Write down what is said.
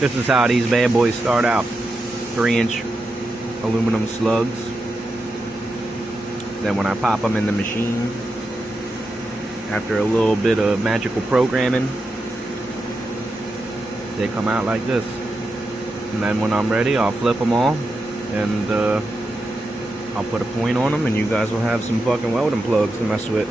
This is how these bad boys start out. 3-inch aluminum slugs. Then when I pop them in the machine, after a little bit of magical programming, they come out like this. And then when I'm ready, I'll flip them all and I'll put a point on them, and you guys will have some fucking welding plugs to mess with.